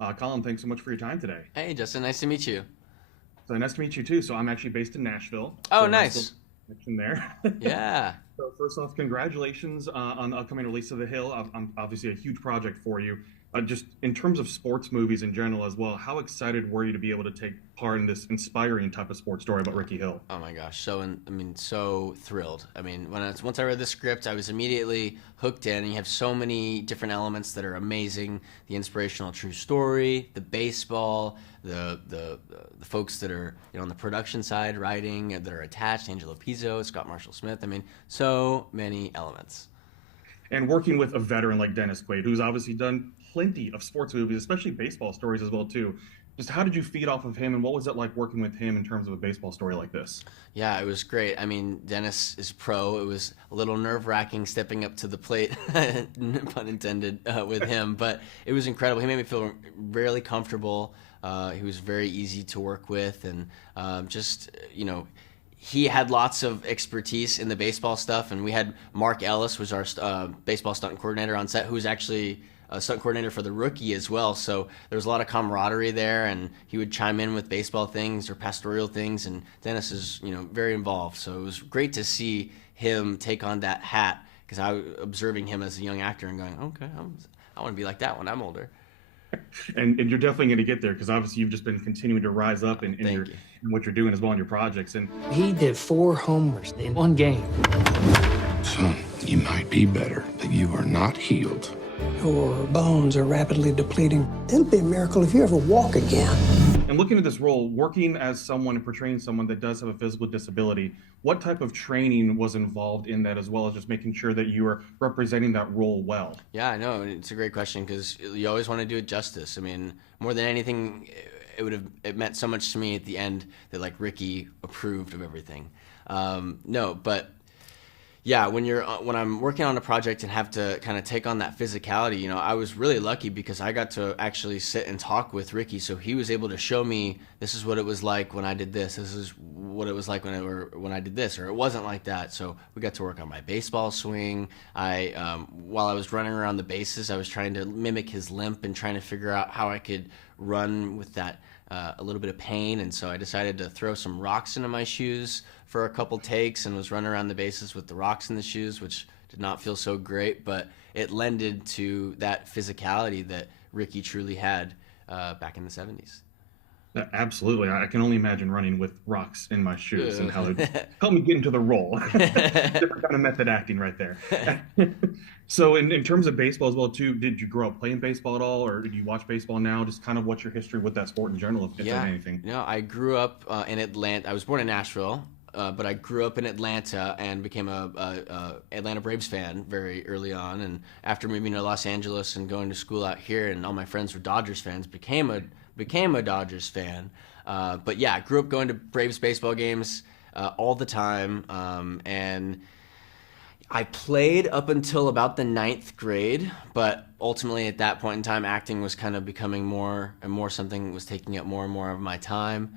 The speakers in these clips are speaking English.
Colin, thanks so much for your time today. Hey, Justin, nice to meet you. So nice to meet you too. So I'm actually based in Nashville, Oh, so nice little nice. connection there. Yeah. So first off, congratulations on the upcoming release of The Hill. I'm obviously a huge project for you. Just in terms of sports movies in general as well, how excited were you to be able to take part in this inspiring type of sports story about Rickey Hill? Oh my gosh. So thrilled. Once I read the script, I was immediately hooked in. And you have so many different elements that are amazing. The inspirational true story, the baseball, the folks that are on the production side, writing that are attached. Angelo Pizzo, Scott Marshall Smith. So many elements. And working with a veteran like Dennis Quaid, who's obviously done plenty of sports movies, especially baseball stories as well too. Just how did you feed off of him, and what was it like working with him in terms of a baseball story like this? Yeah, it was great. Dennis is pro. It was a little nerve wracking stepping up to the plate, pun intended, with him, but it was incredible. He made me feel really comfortable. He was very easy to work with, and he had lots of expertise in the baseball stuff. And we had Mark Ellis was our baseball stunt coordinator on set, who was actually a stunt coordinator for the Rookie as well. So there was a lot of camaraderie there, and he would chime in with baseball things or pastoral things. And Dennis is, very involved. So it was great to see him take on that hat, because I was observing him as a young actor and going, okay, I want to be like that when I'm older. And you're definitely going to get there because obviously you've just been continuing to rise up in your Thank you. in what you're doing as well in your projects. And He did 4 homers in one game. Son, you might be better, but you are not healed. Your bones are rapidly depleting. It'll be a miracle if you ever walk again. and looking at this role, working as someone and portraying someone that does have a physical disability, what type of training was involved in that, as well as just making sure that you are representing that role well? Yeah, I know. It's a great question because you always want to do it justice. More than anything, it meant so much to me at the end that like Ricky approved of everything. No, but yeah, when I'm working on a project and have to kind of take on that physicality, I was really lucky because I got to actually sit and talk with Ricky, so he was able to show me this is what it was like when I did this. This is what it was like when I did this, or it wasn't like that. So we got to work on my baseball swing. While I was running around the bases, I was trying to mimic his limp and trying to figure out how I could run with that a little bit of pain. And so I decided to throw some rocks into my shoes for a couple takes and was running around the bases with the rocks in the shoes, which did not feel so great, but it lended to that physicality that Ricky truly had back in the 70s. Absolutely. I can only imagine running with rocks in my shoes and how it helped me get into the role. Different kind of method acting right there. So in terms of baseball as well too, did you grow up playing baseball at all, or did you watch baseball now? Just kind of what's your history with that sport in general, if Yeah, anything? I grew up in Atlanta. I was born in Nashville, but I grew up in Atlanta and became a Atlanta Braves fan very early on. And after moving to Los Angeles and going to school out here, and all my friends were Dodgers fans, became a Dodgers fan. But yeah, I grew up going to Braves baseball games all the time, and I played up until about the ninth grade, but ultimately at that point in time, acting was kind of becoming more and more something that was taking up more and more of my time.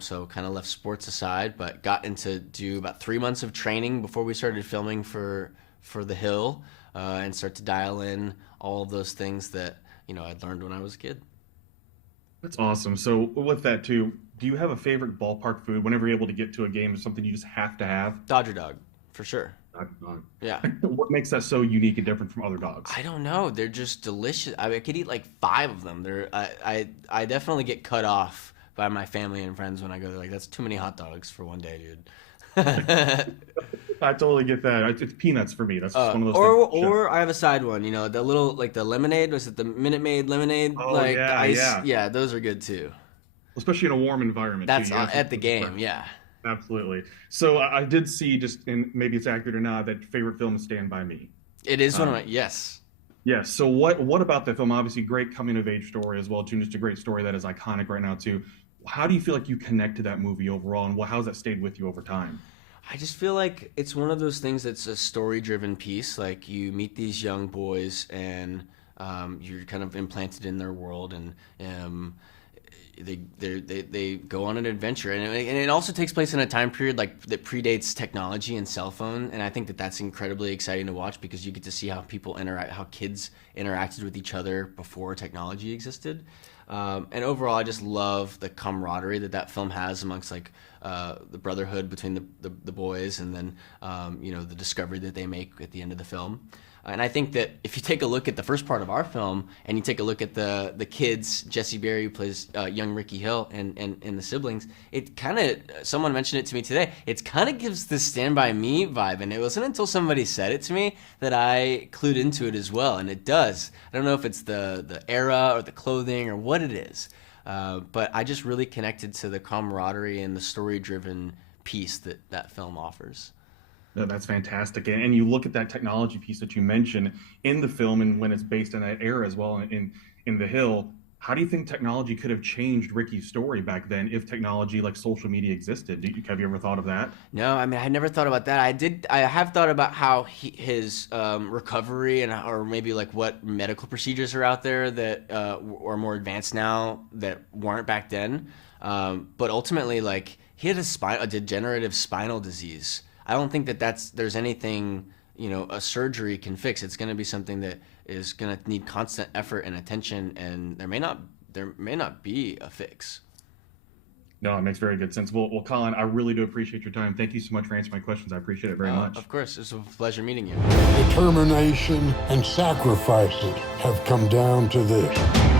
So kind of left sports aside, but got into do about 3 months of training before we started filming for The Hill, and start to dial in all of those things that I'd learned when I was a kid. That's awesome. So with that too, do you have a favorite ballpark food whenever you're able to get to a game? Or something you just have to have? Dodger dog, for sure. Yeah. What makes that so unique and different from other dogs? I don't know. They're just delicious. I could eat like 5 of them. I definitely get cut off by my family and friends when I go there. Like, that's too many hot dogs for one day, dude. I totally get that. It's peanuts for me. That's just one of those or things. or I have a side one. The little like the lemonade. Was it the Minute Maid lemonade? Oh Like the yeah, ice. yeah. Yeah, those are good too. Especially in a warm environment too. That's You gotta at take the those game. fresh. Yeah. Absolutely. So I did see, just and maybe it's accurate or not, that favorite film is Stand by Me. It is one of Um, my yes. yes. So what about the film? Obviously, great coming of age story as well too. Just a great story that is iconic right now too. How do you feel like you connect to that movie overall, and how's that stayed with you over time? I just feel like it's one of those things that's a story-driven piece. Like you meet these young boys, and you're kind of implanted in their world, and they go on an adventure, and it also takes place in a time period like that predates technology and cell phone, and I think that that's incredibly exciting to watch because you get to see how people interact, how kids interacted with each other before technology existed. And overall, I just love the camaraderie that film has amongst like the brotherhood between the boys, and then the discovery that they make at the end of the film. And I think that if you take a look at the first part of our film, and you take a look at the kids, Jesse Berry, who plays young Rickey Hill, and the siblings, it kind of, someone mentioned it to me today, it kind of gives the Stand By Me vibe. And it wasn't until somebody said it to me that I clued into it as well. And it does. I don't know if it's the era or the clothing or what it is, but I just really connected to the camaraderie and the story-driven piece that film offers. No, that's fantastic. And you look at that technology piece that you mentioned in the film, and when it's based in that era as well in The Hill, how do you think technology could have changed Ricky's story back then if technology like social media existed? Have you ever thought of that? No, I mean, I never thought about that. I have thought about how his recovery or maybe like what medical procedures are out there that are more advanced now that weren't back then. But ultimately, like, he had a degenerative spinal disease. I don't think there's anything, a surgery can fix. It's going to be something that is going to need constant effort and attention, and there may not be a fix. No, it makes very good sense. Well, Colin, I really do appreciate your time. Thank you so much for answering my questions. I appreciate it very much. Of course. It's a pleasure meeting you. Determination and sacrifices have come down to this.